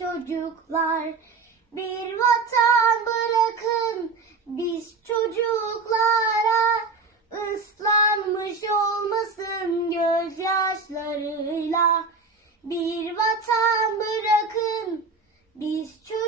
çocuklar. Bir vatan bırakın biz çocuklara ıslanmış olmasın gözyaşlarıyla. Bir vatan bırakın biz çocuklara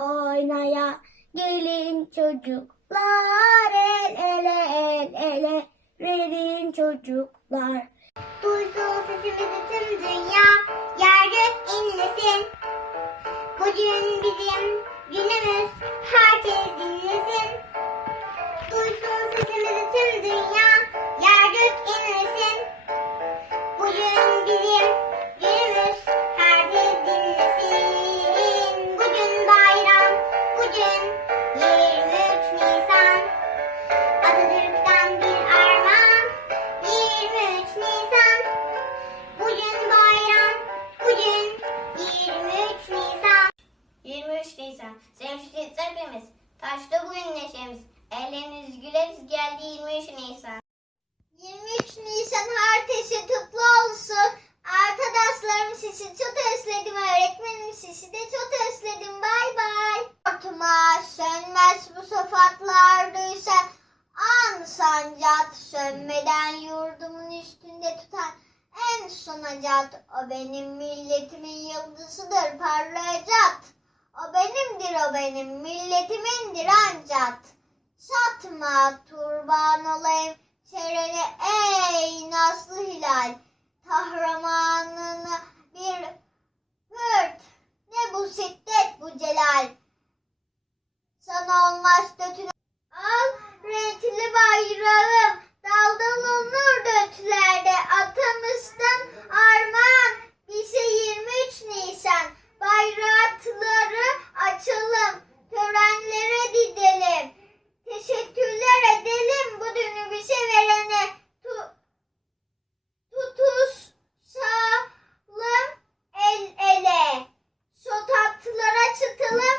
Oynaya gelin çocuklar el ele el ele verin çocuklar. Geldi 23 Nisan 23 Nisan herkese kutlu olsun. Arkadaşlarım sizi çok özledim. Öğretmenim sizi de çok özledim. Bay bay. Ortama sönmez bu sıfatlar duysan. An sancak sönmeden yurdumun üstünde tutan en son acat. O benim milletimin yıldızıdır parlayacak. O benimdir o benim milletimindir ancak. Satma turban olayım çevrene ey naslı hilal. Kahramanını bir hırt ne bu şiddet bu celal. Sana olmaz dötüne Al renkli bayrağım daldan olur dötlerde atamızdan armağan bize 23 Nisan bayrakları açalım törenlere gidelim teşekkürler edelim bu dünü bize verene tu, tutuşalım el ele sokaklara çıkalım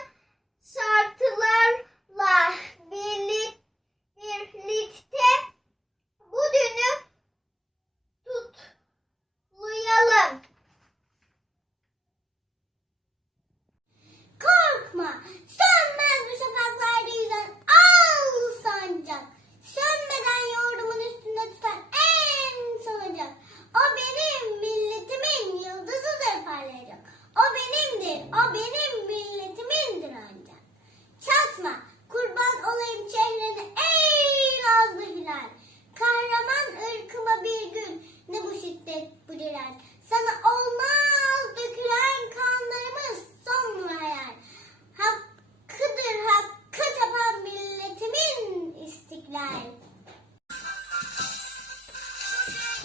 sartılarla birlik, birlikte bu dünü tutlayalım. Korkma, sönmez bu şafaklarda yüzen al sancak. Sönmeden yurdumun üstünde tutan en sonacak. O benim milletimin yıldızıdır parlayacak. O benimdir, o benim milletimindir ancak. Çatma, kurban olayım çehrene ey nazlı hilal. Kahraman ırkıma bir gün ne bu şiddet bu diren. Sana olmaz dökülen kanlarımız son hayal. Hakkıdır hakkı tapan milletimin istiklal.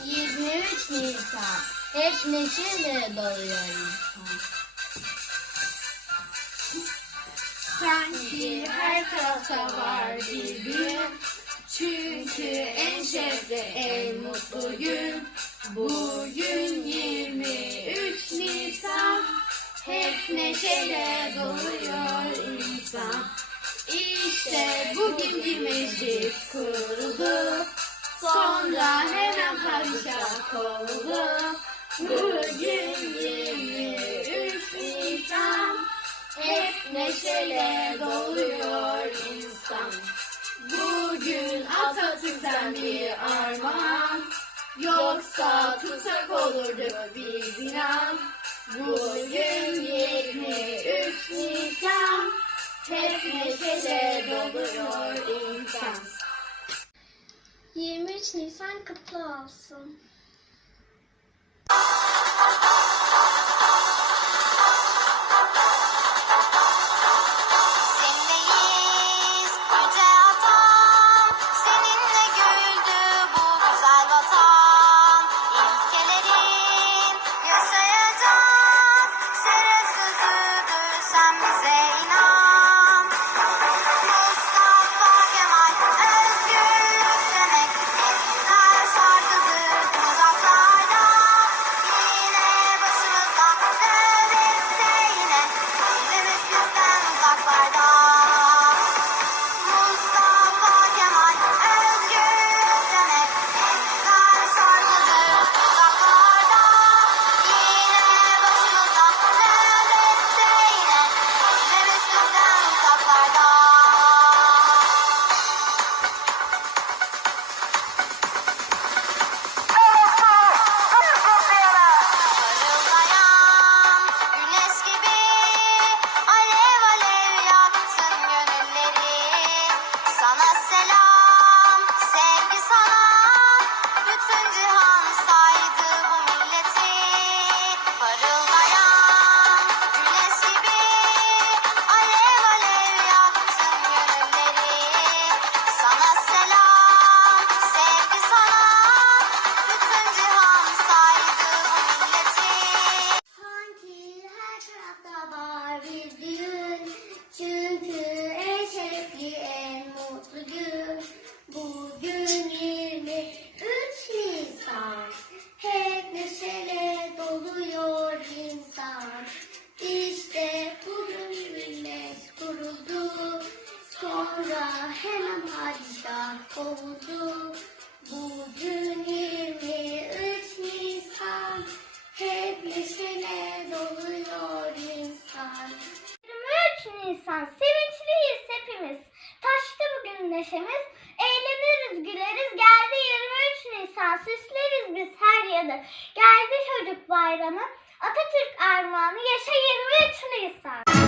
23 Nisan hep neşeyle doluyor. Sanki her tarafta var gün Çünkü en şevkli en mutlu gün Bugün 23 Nisan Hep neşeyle doluyor insan İşte bugün bir meclis kuruldu Sonra hemen padişah oldu Bugün 23 Nisan hep neşeyle doluyor insan. Bugün Atatürk'ten bir armağan. Yoksa tutsak olurduk biz inan. Bugün 23 Nisan. Hep neşeyle doluyor insan. 23 Nisan kutlu olsun. Nisan. Sevinçliyiz hepimiz. Taştı bugün neşemiz. Eğleniriz, güleriz. Geldi 23 Nisan. Süsleriz biz her yanı. Geldi çocuk bayramı. Atatürk armağanı. Yaşa 23 Nisan.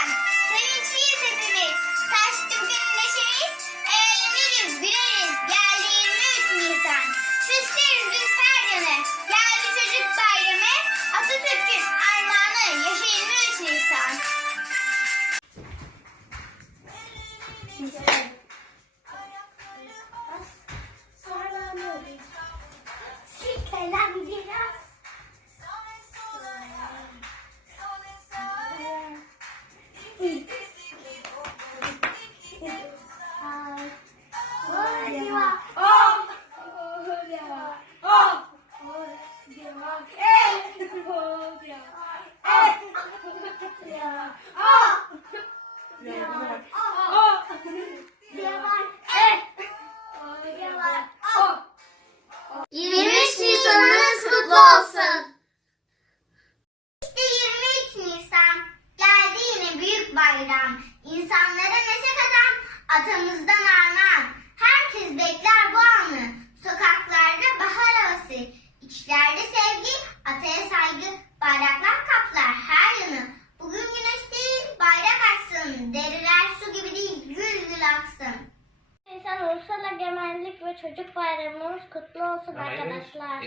bayram. Sevinçliyiz hepimiz. Taştık neşeyiz. Eğleniriz, güleriz. Geldi 23 Nisan. Süsleriz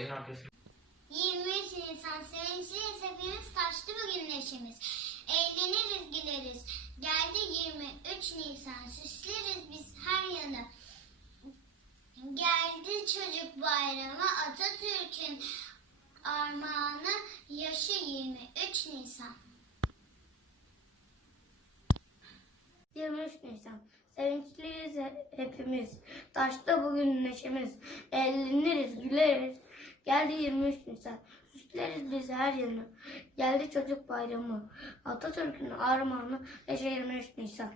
Aracın arkasında. 23 Nisan sevinçliyiz hepimiz taştı bugün neşemiz. Eğleniriz güleriz. Geldi 23 Nisan süsleriz biz her yanı. Geldi çocuk bayramı Atatürk'ün armağanı yaşı 23 Nisan. 23 Nisan sevinçliyiz hepimiz. Taşta bugün neşemiz. Eğleniriz, güleriz. Geldi 23 Nisan. Süsleriz biz her yanı. Geldi çocuk bayramı. Atatürk'ün armağanı Ece 23 Nisan.